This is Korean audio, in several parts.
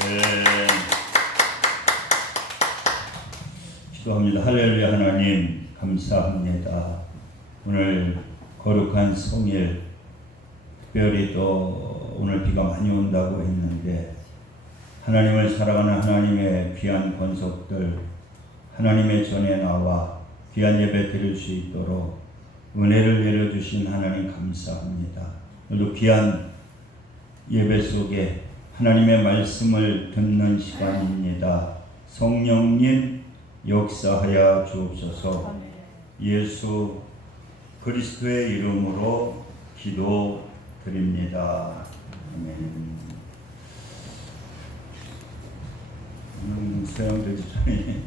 네. 기도합니다. 할렐루야. 하나님 감사합니다. 오늘 거룩한 성일, 특별히 또 오늘 비가 많이 온다고 했는데 하나님을 사랑하는 하나님의 귀한 권속들 하나님의 전에 나와 귀한 예배 드릴 수 있도록 은혜를 내려주신 하나님 감사합니다. 오늘도 귀한 예배 속에 하나님의 말씀을 듣는 시간입니다. 성령님 역사하여 주옵소서. 예수 그리스도의 이름으로 기도드립니다. 아멘. 소영들 집사님이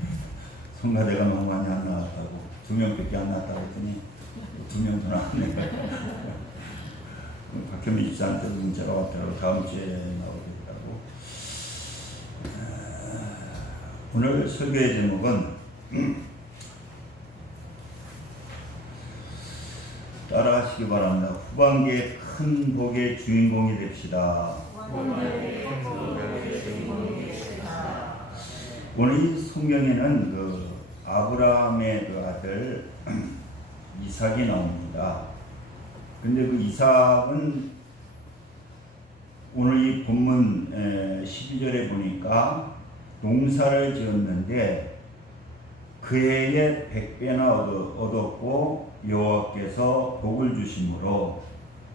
성가대가 너무 많이 안 나왔다고 2명밖에 안 나왔다고 했더니 2명 더 나왔네요. 박현미 집사한테도 문자가 왔더라고. 다음 주에 나오겠다고. 오늘 설교의 제목은 따라하시기 바랍니다. 후반기의 큰 복의 주인공이 됩시다. 오늘 이 성경에는 그 아브라함의 그 아들 이삭이 나옵니다. 근데 그 이삭은 오늘 이 본문 12절에 보니까 농사를 지었는데 그 해에 100배나 얻었고 여호와께서 복을 주심으로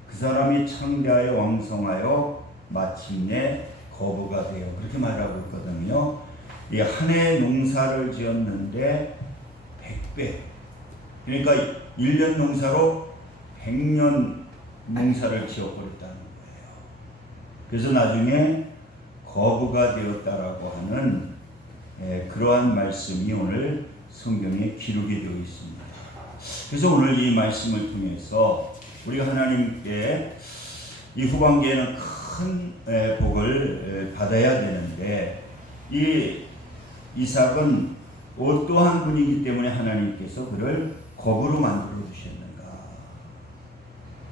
그 사람이 창대하여 왕성하여 마침내 거부가 되어 그렇게 말하고 있거든요. 이 한 해 농사를 지었는데 100배, 그러니까 1년 농사로 100년 농사를 지어버렸다는 거예요. 그래서 나중에 거부가 되었다라고 하는 그러한 말씀이 오늘 성경에 기록이 되어 있습니다. 그래서 오늘 이 말씀을 통해서 우리가 하나님께 이 후반기에는 큰 복을 받아야 되는데 이 이삭은 어떠한 분이기 때문에 하나님께서 그를 거부로 만들어 주셨는가?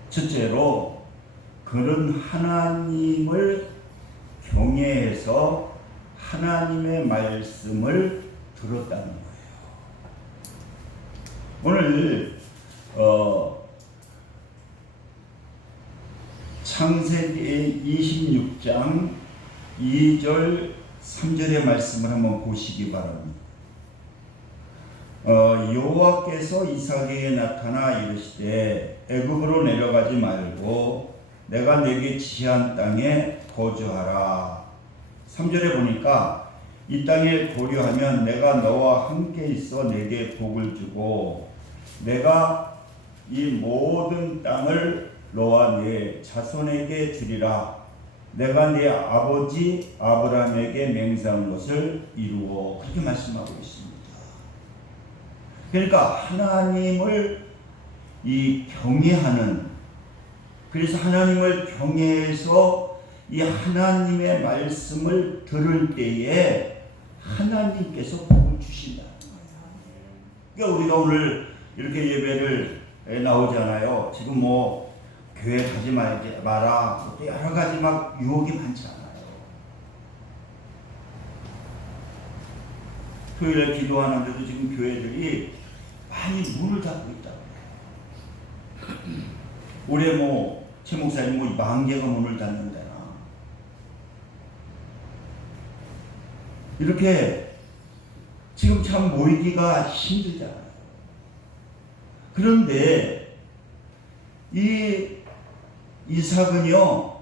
첫째로 그는 하나님을 경외해서 하나님의 말씀을 들었다는 거예요. 오늘 창세기 26장 2절 3절의 말씀을 한번 보시기 바랍니다. 여호와께서 이삭에게 나타나 이르시되 애굽으로 내려가지 말고 내가 내게 지시한 땅에 거주하라. 3절에 보니까 이 땅에 거류하면 내가 너와 함께 있어 내게 복을 주고 내가 이 모든 땅을 너와 네 자손에게 주리라. 내가 네 아버지 아브라함에게 맹세한 것을 이루어. 그렇게 말씀하고 있습니다. 그러니까 하나님을 이 경외하는, 그래서 하나님을 경외해서 이 하나님의 말씀을 들을 때에 하나님께서 복을 주신다는 거예요. 그러니까 우리가 오늘 이렇게 예배를 나오잖아요. 지금 뭐 교회 가지 마라, 또 여러 가지 막 유혹이 많잖아요. 토요일에 기도하는데도 지금 교회들이 많이 문을 닫고 있다고 해요. 올해 뭐 최 목사님 뭐 10,000개가 문을 닫는다나 이렇게 지금 참 모이기가 힘들잖아요. 그런데 이 이삭은요,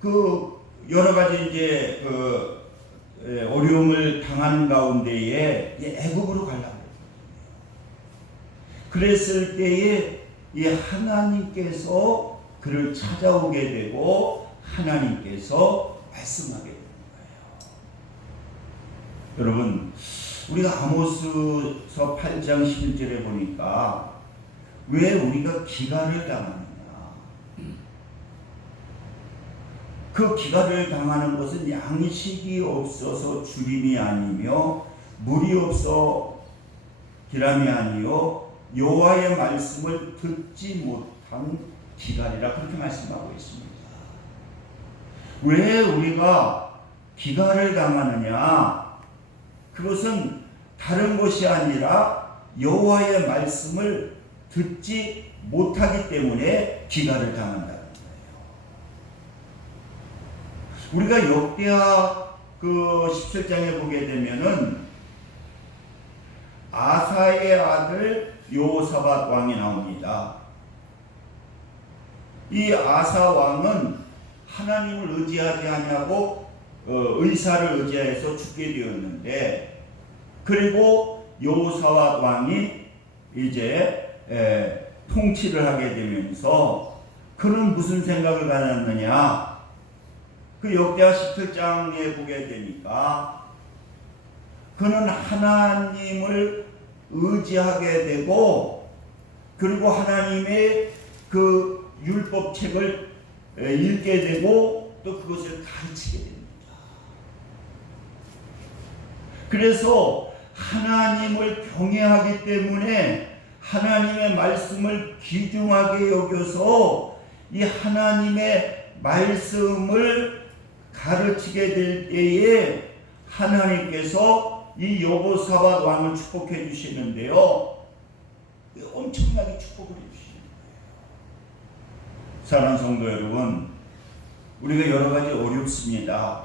그 여러 가지 이제 그 어려움을 당하는 가운데에 애굽으로 가려고 했거든요. 그랬을 때에 이 하나님께서 그를 찾아오게 되고 하나님께서 말씀하게 되는 거예요. 여러분, 우리가 아모스서 8장 11절에 보니까 왜 우리가 기갈을 당하느냐? 그 기갈을 당하는 것은 양식이 없어서 주림이 아니며 물이 없어 기람이 아니요 여호와의 말씀을 듣지 못한 기갈이라 그렇게 말씀하고 있습니다. 왜 우리가 기가를 당하느냐? 그것은 다른 것이 아니라 여호와의 말씀을 듣지 못하기 때문에 기가를 당한다는 거예요. 우리가 역대하 그 17장에 보게 되면은 아사의 아들 여호사밧 왕이 나옵니다. 이 아사 왕은 하나님을 의지하지 아니하고 의사를 의지해서 죽게 되었는데, 그리고 여호사밧 왕이 이제 통치를 하게 되면서 그는 무슨 생각을 가졌느냐? 그 역대하 17장에 보게 되니까 그는 하나님을 의지하게 되고, 그리고 하나님의 그 율법책을 읽게 되고 또 그것을 가르치게 됩니다. 그래서 하나님을 경외하기 때문에 하나님의 말씀을 귀중하게 여겨서 이 하나님의 말씀을 가르치게 될 때에 하나님께서 이 여호사밧 왕을 축복해 주시는데요, 엄청나게 축복을 해 주시는 거예요. 사랑하는 성도 여러분, 우리가 여러 가지 어렵습니다.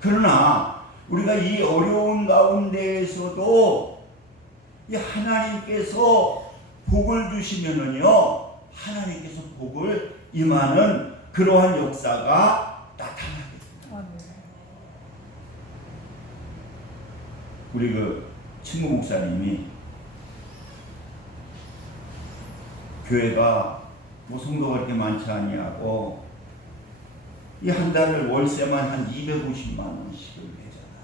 그러나 우리가 이 어려운 가운데에서도 이 하나님께서 복을 주시면은요, 하나님께서 복을 임하는 그러한 역사가 나타나게 됩니다. 우리 그 친구 목사님이 교회가 뭐 성도가 그렇게 많지 아니하고 이 한 달을 월세만 한 250만 원씩을 내잖아요.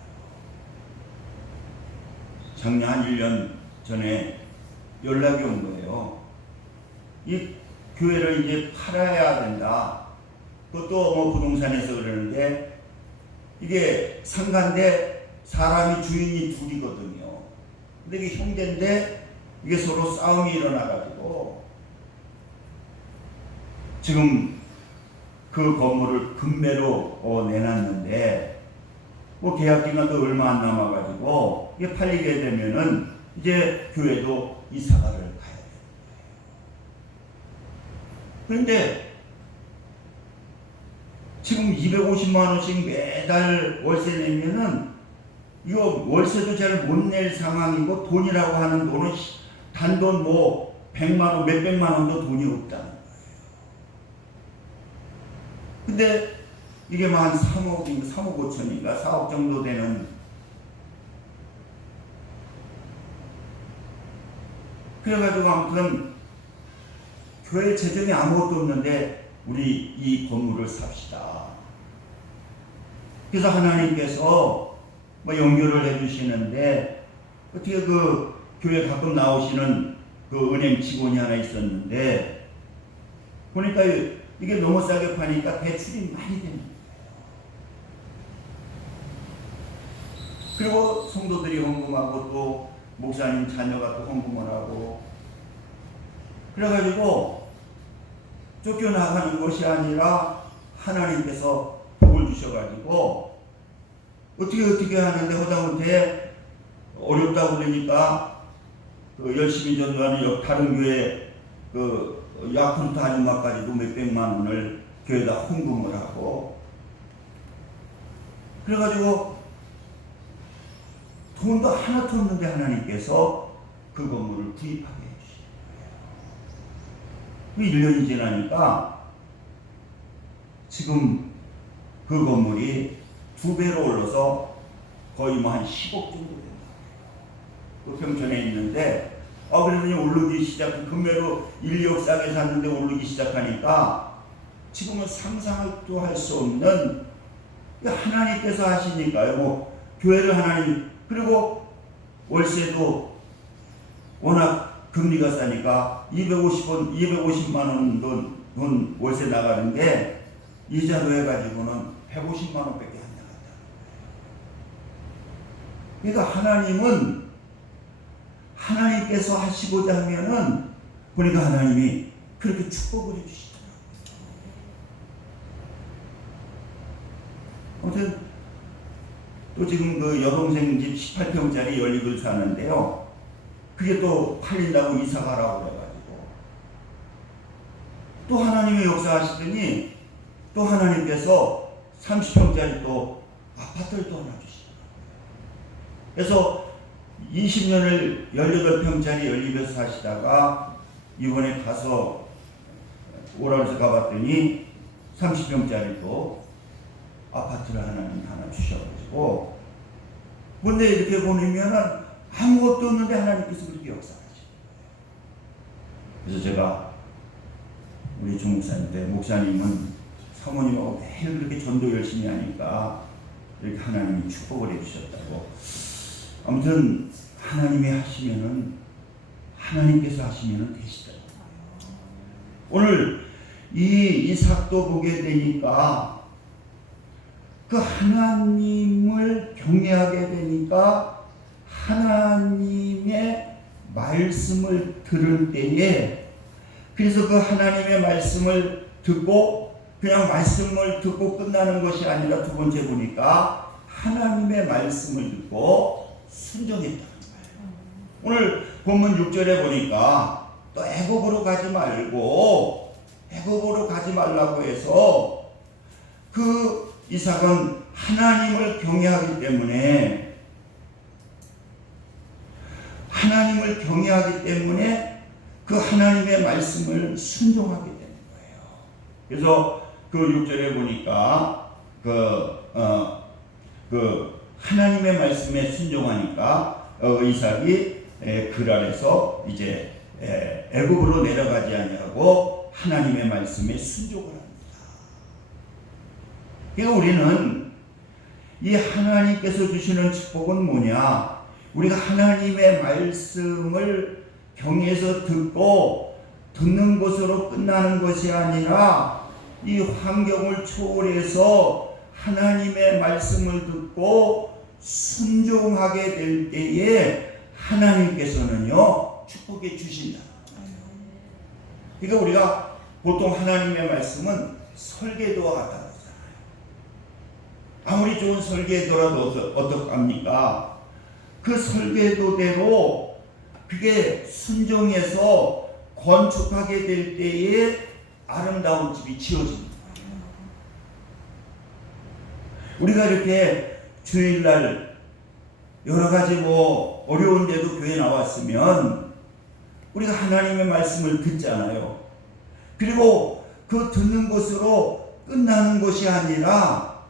작년 한 1년 전에 연락이 온 거예요. 이 교회를 이제 팔아야 된다. 그것도 뭐 부동산에서 그러는데, 이게 상가인데 사람이 주인이 둘이거든요. 근데 이게 형제인데 이게 서로 싸움이 일어나가지고 지금 그 건물을 금매로 내놨는데, 뭐 계약 기간도 얼마 안 남아가지고 이게 팔리게 되면은 이제 교회도 이사가를 가야 돼요. 그런데 지금 250만 원씩 매달 월세 내면은 이거 월세도 잘 못 낼 상황이고, 돈이라고 하는 돈은 단돈 뭐 100만 원, 몇백만 원도 돈이 없다는 거예요. 근데 이게 한 3억 5천인가 4억 정도 되는, 그래가지고 아무튼 교회 재정이 아무것도 없는데 우리 이 건물을 삽시다. 그래서 하나님께서 뭐 연결을 해주시는데, 어떻게 그 교회 가끔 나오시는 그 은행 직원이 하나 있었는데, 보니까 이게 너무 싸게 파니까 대출이 많이 되는 거예요. 그리고 성도들이 헌금하고 또 목사님 자녀가 또 헌금을 하고, 그래가지고 쫓겨나가는 것이 아니라 하나님께서 복을 주셔가지고 어떻게 하는데 하다못해 어렵다고 그러니까 그 열심히 전도하는 다른 교회 그 야쿠르트 아줌마까지도 몇백만 원을 교회에다 헌금을 하고, 그래가지고 돈도 하나도 없는데 하나님께서 그 건물을 구입하게 해주시는 거예요. 1년이 지나니까 지금 그 건물이 2배로 올라서 거의 뭐 한 10억 정도 된다. 그 평촌에 있는데, 그러더니 오르기 금매로 1억 싸게 샀는데 오르기 시작하니까 지금은 상상도 할 수 없는, 하나님께서 하시니까요. 뭐 교회를 하나님, 그리고 월세도 워낙 금리가 싸니까 250만 원 돈 월세 나가는데 이자로 해가지고는 150만 원밖에 안 나간다. 그러니까 하나님은 하나님께서 하시고자 하면은 보니까 하나님이 그렇게 축복을 해주시더라고요. 아무튼 또 지금 그 여동생 집 18평짜리 연립을 사는데요. 그게 또 팔린다고 이사 가라고 그래가지고 또 하나님의 역사하시더니 또 하나님께서 30평짜리 또 아파트를 또 하나 주시더라고요. 그래서 20년을 18평짜리 연립에서 사시다가 이번에 가서 오라에서 가봤더니 30평짜리 또 아파트를 하나 주셔가지고 근데 이렇게 보내면은 아무것도 없는데 하나님께서 그렇게 역사하시는 거예요. 그래서 제가 우리 종 목사님한테 목사님은 사모님하고 매일 그렇게 전도 열심히 하니까 이렇게 하나님이 축복을 해주셨다고. 아무튼 하나님이 하시면은 하나님께서 하시면은 되시더라고요. 오늘 이 이삭도 보게 되니까 그 하나님을 경외하게 되니까 하나님의 말씀을 들을 때에 그래서 그 하나님의 말씀을 듣고 그냥 말씀을 듣고 끝나는 것이 아니라 두 번째 보니까 하나님의 말씀을 듣고 순종했다는 거예요. 오늘 본문 6절에 보니까 또 애굽으로 가지 말라고 해서 그 이삭은 하나님을 경외하기 때문에 그 하나님의 말씀을 순종하게 되는 거예요. 그래서 그 6절에 보니까 그 하나님의 말씀에 순종하니까 이삭이 그랄에서 이제 애굽으로 내려가지 아니하고 하나님의 말씀에 순종을 합니다. 그러니까 우리는 이 하나님께서 주시는 축복은 뭐냐? 우리가 하나님의 말씀을 경외해서 듣는 것으로 끝나는 것이 아니라 이 환경을 초월해서 하나님의 말씀을 듣고 순종하게 될 때에 하나님께서는요 축복해 주신다. 그러니까 우리가 보통 하나님의 말씀은 설계도와 같다고 하잖아요. 아무리 좋은 설계도라도 어떡합니까? 그 설계도대로 그게 순종해서 건축하게 될 때에 아름다운 집이 지어집니다. 우리가 이렇게 주일날 여러 가지 어려운데도 교회 나왔으면 우리가 하나님의 말씀을 듣잖아요. 그리고 그 듣는 것으로 끝나는 것이 아니라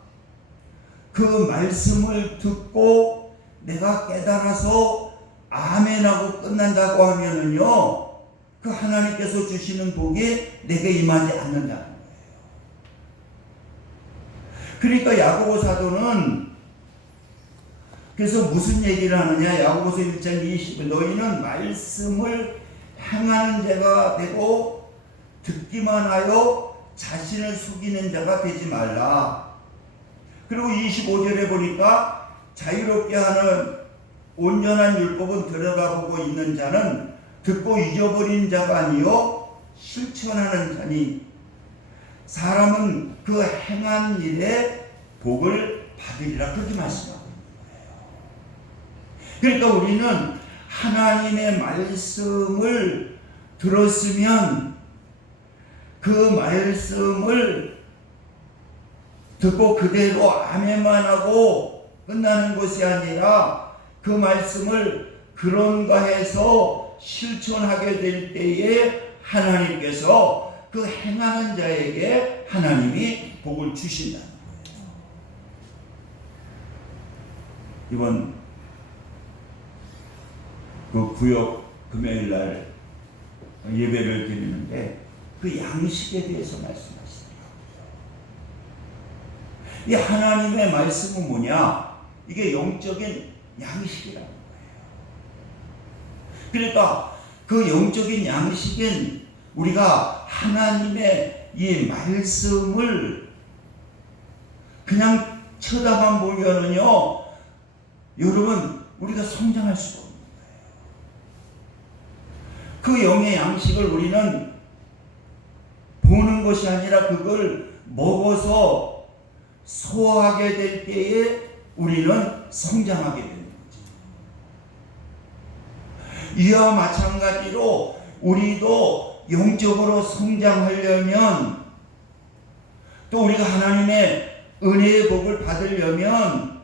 그 말씀을 듣고 내가 깨달아서 아멘하고 끝난다고 하면은요 그 하나님께서 주시는 복이 내게 임하지 않는다는 거예요. 그러니까 야고보 사도는 그래서 무슨 얘기를 하느냐? 야고보서 1장 20절 너희는 말씀을 행하는 자가 되고 듣기만 하여 자신을 속이는 자가 되지 말라. 그리고 25절에 보니까 자유롭게 하는 온전한 율법은 들여다보고 있는 자는 듣고 잊어버린 자가 아니요 실천하는 자니 사람은 그 행한 일에 복을 받으리라. 그렇게 말씀하고 있는 거예요. 그러니까 우리는 하나님의 말씀을 들었으면 그 말씀을 듣고 그대로 아멘만 하고 끝나는 것이 아니라 그 말씀을 그런가 해서 실천하게 될 때에 하나님께서 그 행하는 자에게 하나님이 복을 주신다는 거예요. 이번 그 구역 금요일날 예배를 드리는데 그 양식에 대해서 말씀하시더라고요. 이 하나님의 말씀은 뭐냐? 이게 영적인 양식이라는 거예요. 그러니까 그 영적인 양식인 우리가 하나님의 이 말씀을 그냥 쳐다만 보면은요, 여러분, 우리가 성장할 수가 없는 거예요. 그 영의 양식을 우리는 보는 것이 아니라 그걸 먹어서 소화하게 될 때에 우리는 성장하게 되는 거죠. 이와 마찬가지로 우리도 영적으로 성장하려면, 또 우리가 하나님의 은혜의 복을 받으려면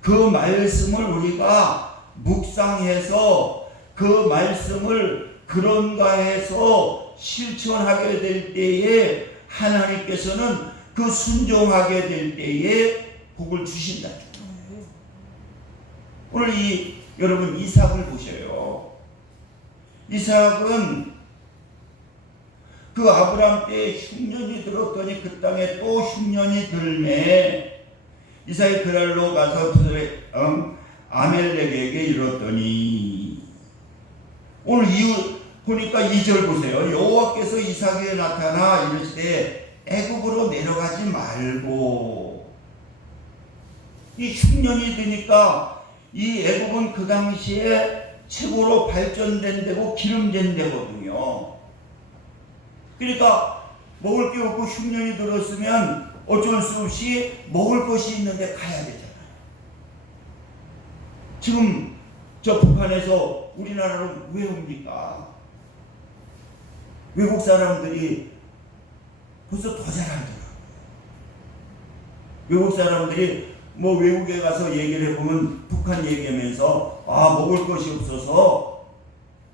그 말씀을 우리가 묵상해서 그 말씀을 그런가 해서 실천하게 될 때에 하나님께서는 그 순종하게 될 때에 복을 주신다. 오늘 여러분 이삭을 보셔요. 이삭은 그 아브람 때에 흉년이 들었더니 그 땅에 또 흉년이 들매 이삭이 그랄로 가서 아멜렉에게 이르렀더니, 오늘 보니까 2절 보세요. 여호와께서 이삭에게 나타나 이르시되 애굽으로 내려가지 말고. 이 흉년이 드니까 이 애굽은 그 당시에 최고로 발전된 데고 기름진 데거든요. 그러니까 먹을 게 없고 흉년이 들었으면 어쩔 수 없이 먹을 것이 있는데 가야 되잖아요. 지금 저 북한에서 우리나라로 왜 옵니까? 외국 사람들이 벌써 더 잘하더라고요. 외국 사람들이 뭐 외국에 가서 얘기를 해보면 북한 얘기하면서 먹을 것이 없어서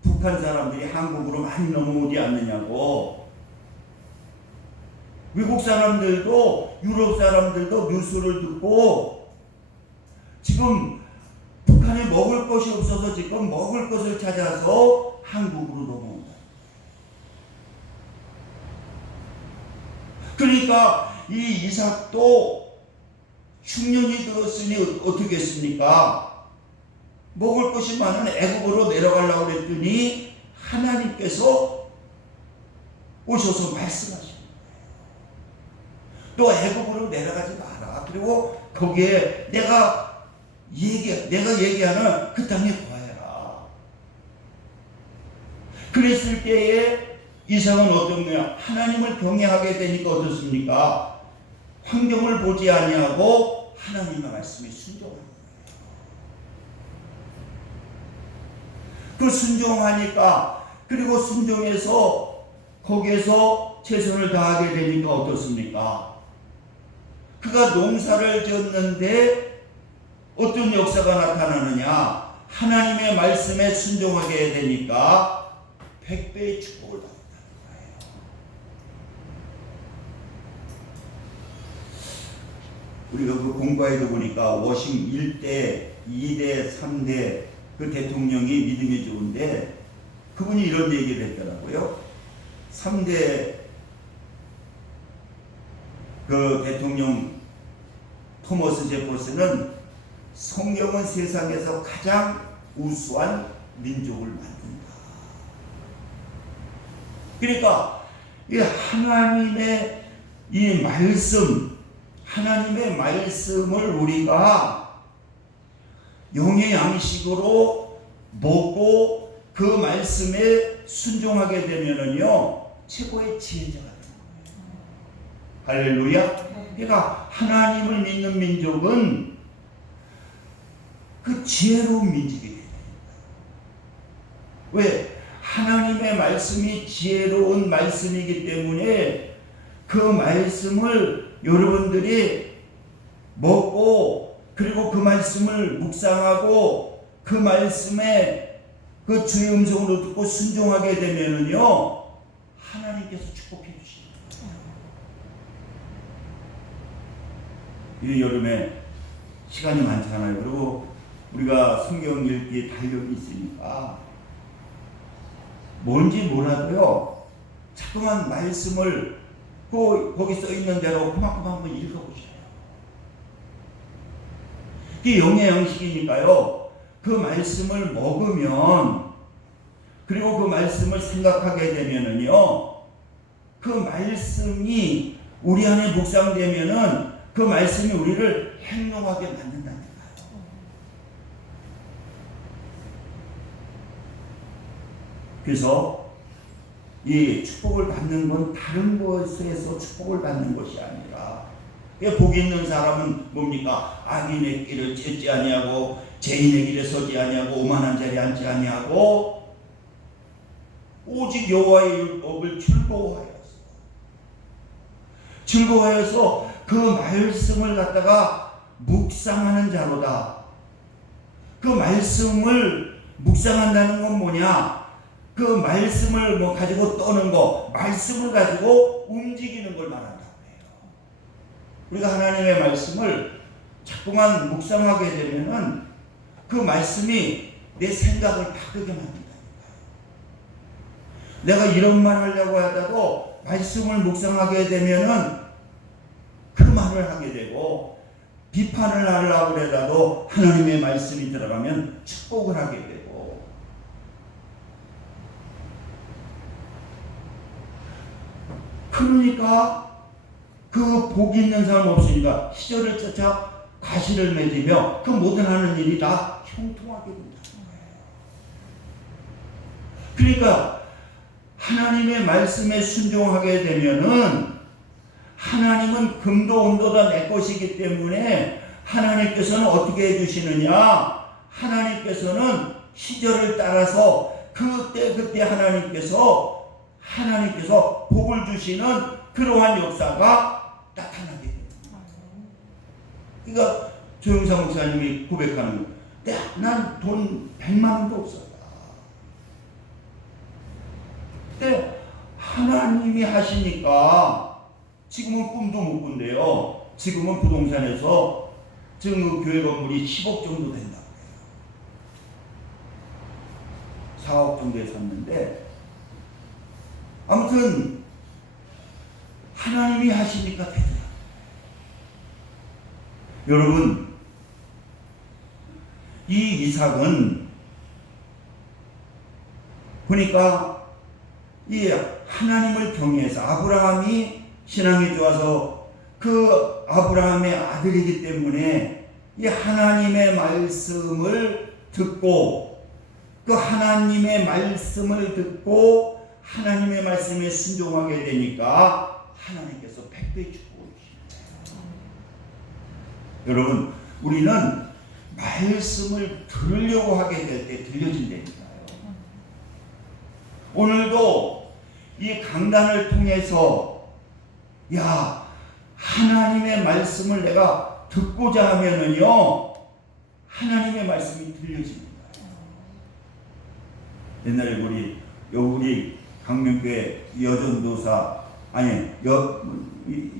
북한 사람들이 한국으로 많이 넘어오지 않느냐고. 외국 사람들도 유럽 사람들도 뉴스를 듣고 지금 북한에 먹을 것이 없어서 지금 먹을 것을 찾아서 한국으로 넘어온다. 그러니까 이 이삭도 흉년이 들었으니 어떻게 했습니까? 먹을 것이 많은 애굽으로 내려가려고 그랬더니 하나님께서 오셔서 말씀하십니다. 또 애굽으로 내려가지 마라. 그리고 거기에 내가 얘기하는 그 땅에 거해라. 그랬을 때에 이삭은 어떤 거야? 하나님을 경외하게 되니까 어떻습니까? 환경을 보지 아니하고 하나님의 말씀에 순종하는 거예요. 그 순종하니까, 그리고 순종해서 거기에서 최선을 다하게 되니까 어떻습니까? 그가 농사를 지었는데 어떤 역사가 나타나느냐? 하나님의 말씀에 순종하게 되니까 100배의 축복을 받았다는 거예요. 우리가 그 공부해도 보니까 워싱 1대, 2대, 3대 그 대통령이 믿음이 좋은데 그분이 이런 얘기를 했더라고요. 3대 그 대통령 토머스 제퍼슨은 성경은 세상에서 가장 우수한 민족을 만든다. 그러니까 이 하나님의 이 말씀, 하나님의 말씀을 우리가 영의 양식으로 먹고 그 말씀에 순종하게 되면은요 최고의 지혜자가 됩니다. 할렐루야. 그러니까 하나님을 믿는 민족은 그 지혜로운 민족이 됩니다. 왜? 하나님의 말씀이 지혜로운 말씀이기 때문에 그 말씀을 여러분들이 먹고 그리고 그 말씀을 묵상하고 그 말씀에 그 주의 음성으로 듣고 순종하게 되면은요 하나님께서 축복해 주십니다. 이 여름에 시간이 많잖아요. 그리고 우리가 성경 읽기 달력이 있으니까 뭔지 몰라도요 자꾸만 말씀을 거기 써 있는 대로 그만큼 한번 읽어보셔요. 이게 영의 양식이니까요. 그 말씀을 먹으면 그리고 그 말씀을 생각하게 되면은요 그 말씀이 우리 안에 묵상되면은 그 말씀이 우리를 행동하게 만든다는 거예요. 그래서 이 축복을 받는 건 다른 것에서 축복을 받는 것이 아니라 복 있는 사람은 뭡니까? 악인의 길을 찢지 아니하고 죄인의 길에 서지 아니하고 오만한 자리에 앉지 아니하고 오직 여호와의 율법을 즐거워하여서 그 말씀을 갖다가 묵상하는 자로다. 그 말씀을 묵상한다는 건 뭐냐? 그 말씀을 가지고 떠는 거, 말씀을 가지고 움직이는 걸 말한다고 해요. 우리가 하나님의 말씀을 자꾸만 묵상하게 되면은 그 말씀이 내 생각을 바꾸게 만든다니까요. 내가 이런 말 하려고 하다도 말씀을 묵상하게 되면은 그 말을 하게 되고, 비판을 하려고 하다도 하나님의 말씀이 들어가면 축복을 하게 되고, 그러니까 그 복이 있는 사람 없으니까 시절을 쫓아 가시를 맺으며 그 모든 하는 일이 다 형통하게 된다는 거예요. 그러니까 하나님의 말씀에 순종하게 되면은 하나님은 금도 온도 다 내 것이기 때문에 하나님께서는 어떻게 해주시느냐? 하나님께서는 시절을 따라서 그때 하나님께서 복을 주시는 그러한 역사가 나타나게 됩니다. 그러니까 조영삼 목사님이 고백하는 거, 난 돈 100만 원도 없었다. 근데 하나님이 하시니까 지금은 꿈도 못 꾼대요. 지금은 부동산에서 지금 교회 건물이 10억 정도 된다고 해요. 4억 정도에 샀는데, 아무튼 하나님이 하시니까 되더라고요. 여러분, 이 이삭은 보니까 이 하나님을 경외해서, 아브라함이 신앙이 좋아서 그 아브라함의 아들이기 때문에 이 하나님의 말씀을 듣고, 그 하나님의 말씀을 듣고 하나님의 말씀에 순종하게 되니까 하나님께서 100배 축복을 주십니다. 여러분, 우리는 말씀을 들으려고 하게 될 때 들려진다니까요. 오늘도 이 강단을 통해서 하나님의 말씀을 내가 듣고자 하면은요, 하나님의 말씀이 들려집니다. 옛날에 우리 강명교회 여전도사,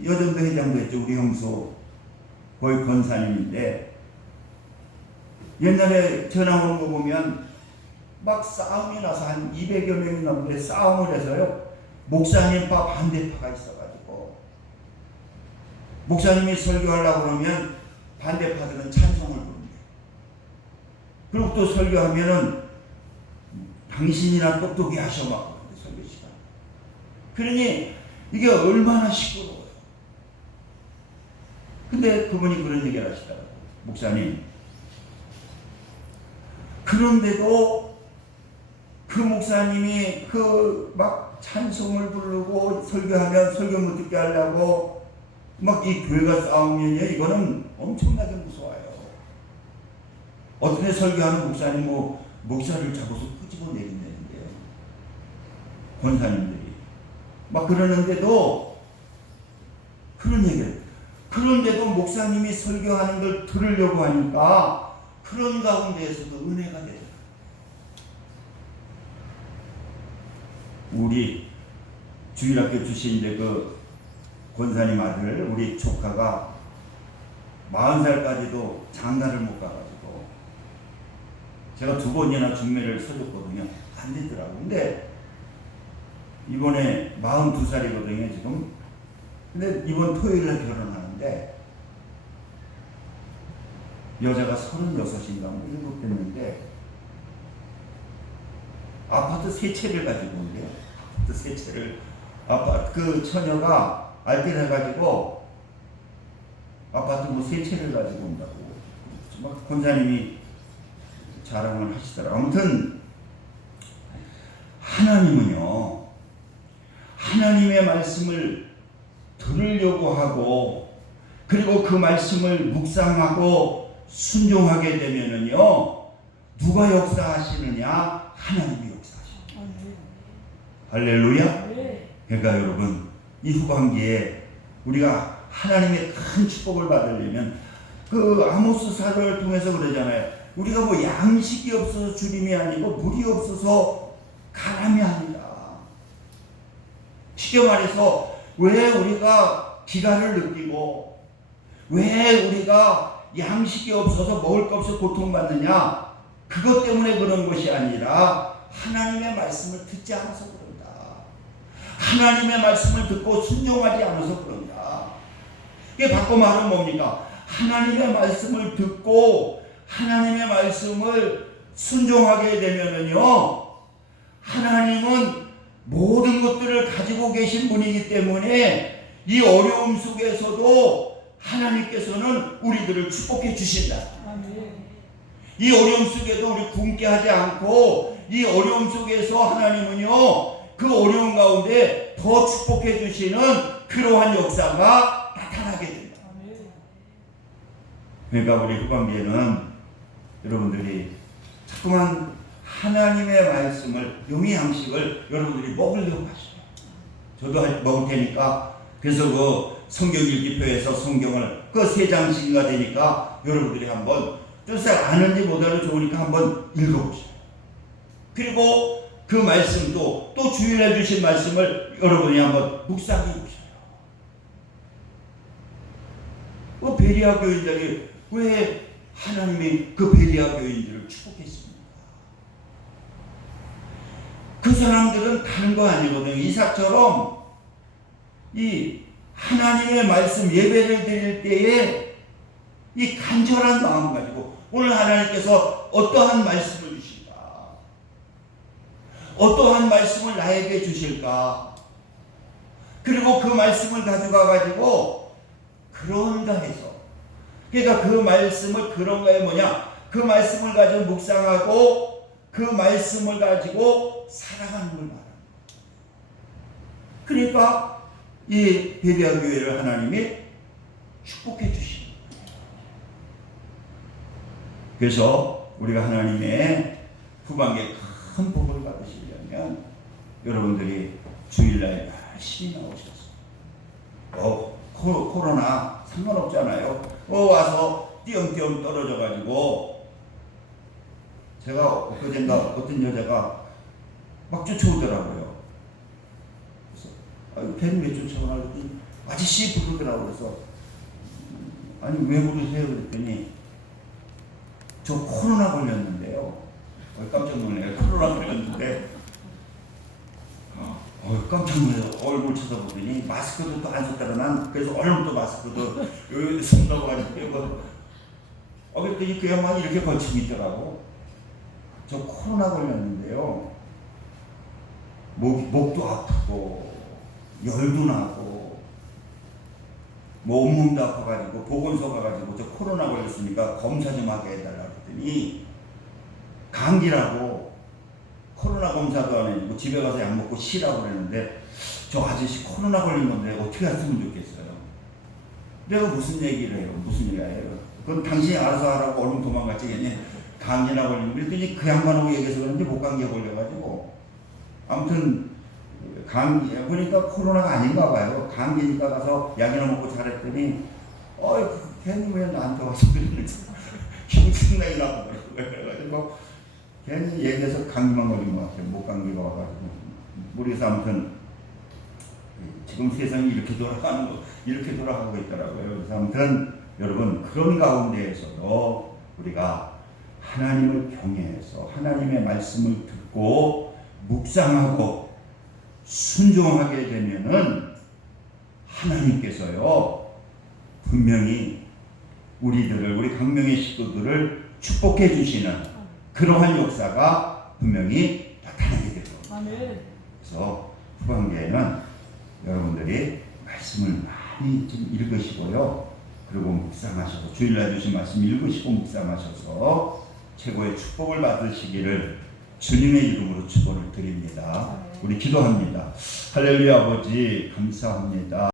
여전도 회장도 했죠. 우리 형수 거의 권사님인데, 옛날에 전화 오는 거 보면 막 싸움이 나서 한 200여 명이 넘는데 싸움을 해서요, 목사님파 반대파가 있어가지고 목사님이 설교하려고 그러면 반대파들은 찬송을 부른대요. 그리고 또 설교하면은 당신이나 똑똑히 하셔 설교 시간. 그러니 이게 얼마나 시끄러워요. 근데 그분이 그런 얘기를 하시더라고요. 목사님, 그런데도 그 목사님이 막 찬송을 부르고 설교하면 설교 못 듣게 하려고 막 이 교회가 싸우면요, 이거는 엄청나게 무서워요. 어떤 설교하는 목사님 목사를 잡아서 끄집어내린다는데요. 권사님들이 막 그러는데도 그런 얘기를, 그런데도 목사님이 설교하는 걸 들으려고 하니까 그런 가운데에서도 은혜가 되더라고요. 우리 주일학교 출신인데 그 권사님 아들, 우리 조카가 40살까지도 장가를 못 가가지고 제가 2번이나 중매를 서줬거든요. 안 되더라고요. 근데 이번에 42살이거든요, 지금. 근데 이번 토요일에 결혼하는데 여자가 36인가 7 됐는데 아파트 3채를 가지고 온대요. 아파트 3채를. 그 처녀가 알뜰해가지고 아파트 3채를 가지고 온다고 막 권사님이 자랑을 하시더라고요. 아무튼 하나님은요, 하나님의 말씀을 들으려고 하고 그리고 그 말씀을 묵상하고 순종하게 되면은요, 누가 역사하시느냐? 하나님이 역사하시죠. 할렐루야. 그러니까 여러분, 이 후반기에 우리가 하나님의 큰 축복을 받으려면, 그 아모스사를 통해서 그러잖아요. 우리가 뭐 양식이 없어서 주림이 아니고 물이 없어서 가람이 아니다. 쉽게 말해서 왜 우리가 기가를 느끼고 왜 우리가 양식이 없어서 먹을 것 없어 고통받느냐? 그것 때문에 그런 것이 아니라 하나님의 말씀을 듣지 않아서 그런다. 하나님의 말씀을 듣고 순종하지 않아서 그런다. 이게 바꿔 말하면 뭡니까? 하나님의 말씀을 듣고 하나님의 말씀을 순종하게 되면은요, 하나님은 모든 것들을 가지고 계신 분이기 때문에 이 어려움 속에서도 하나님께서는 우리들을 축복해 주신다. 이 어려움 속에도 우리 굶게 하지 않고, 이 어려움 속에서 하나님은요, 그 어려움 가운데 더 축복해 주시는 그러한 역사가 나타나게 된다. 그러니까 우리 후반기에는 여러분들이 자꾸만 하나님의 말씀을, 영의 양식을 여러분들이 먹으려고 하시죠. 저도 먹을 테니까, 그래서 그 성경 읽기표에서 성경을 그 3장씩이나 되니까 여러분들이 한번 뜻을 아는지 못하는지 좋으니까 한번 읽어보세요. 그리고 그 말씀도 또 주일에 주신 말씀을 여러분이 한번 묵상해 보세요. 그 베리아 교인들이 왜 하나님이 그 베리아 교인들을 축복했습니까? 그 사람들은 다른 거 아니거든요. 이삭처럼 이 하나님의 말씀 예배를 드릴 때에 이 간절한 마음 가지고, 오늘 하나님께서 어떠한 말씀을 주실까? 어떠한 말씀을 나에게 주실까? 그리고 그 말씀을 가져가 가지고 그런가 해서, 그러니까 그 말씀을 그런가에 뭐냐? 그 말씀을 가지고 묵상하고 그 말씀을 가지고 살아가는 걸 말합니다. 그러니까 이 베리아 교회를 하나님이 축복해 주십니다. 그래서 우리가 하나님의 후반기에 큰 복을 받으시려면 여러분들이 주일날 열심히 나오셨어요. 코로나 상관없잖아요. 와서 띄엄띄엄 떨어져가지고, 제가 엊그젠가 어떤 여자가 막 쫓아오더라고요. 그래서 걔는 왜 쫓아오나 그랬더니 아저씨 부르더라고요. 그래서 아니 왜 부르세요? 그랬더니 저 코로나 걸렸는데요. 깜짝 놀래요. 코로나 걸렸는데 깜짝 놀라서 얼굴 쳐다보더니 마스크도 또 안 썼다가, 난 그래서 얼른 또 마스크도 여기 손 넣어가지고 빼고, 그랬더니 그 양반이 이렇게 걸치고 있더라고. 저 코로나 걸렸는데요, 목도 아프고 열도 나고 뭐 온몸도 아파가지고 보건소 가가지고 저 코로나 걸렸으니까 검사 좀 하게 해달라고 했더니, 감기라고 코로나 검사도 안 해주고 집에 가서 약 먹고 쉬라고 그랬는데, 저 아저씨 코로나 걸린 건데 어떻게 했으면 좋겠어요. 내가 무슨 얘기를 해요? 무슨 얘기를 해요? 그건 당신이 알아서 하라고 얼른 도망갔지. 괜히 감기나 걸리고 그랬더니 그 양반하고 얘기해서 그런지 목감기에 걸려가지고, 아무튼 감기 보니까 코로나가 아닌가 봐요. 감기니까 가서 약이나 먹고 잘했더니 걔는 왜 나한테 와서 그러는지 힘증나게 나고 그래가지고 괜히 얘기해서 감기만 걸린 것 같아요. 목감기가 와가지고. 모르겠어. 아무튼 지금 세상이 이렇게 이렇게 돌아가고 있더라고요. 그래서 아무튼 여러분, 그런 가운데에서도 우리가 하나님을 경외해서 하나님의 말씀을 듣고 묵상하고 순종하게 되면은 하나님께서요 분명히 우리 강명의 식구들을 축복해 주시는 그러한 역사가 분명히 나타나게 될 겁니다. 그래서 후반기에는 여러분들이 말씀을 많이 좀 읽으시고요, 그리고 묵상하셔서 주일날 주신 말씀 읽으시고 묵상하셔서 최고의 축복을 받으시기를 주님의 이름으로 축원을 드립니다. 우리 기도합니다. 할렐루야. 아버지 감사합니다.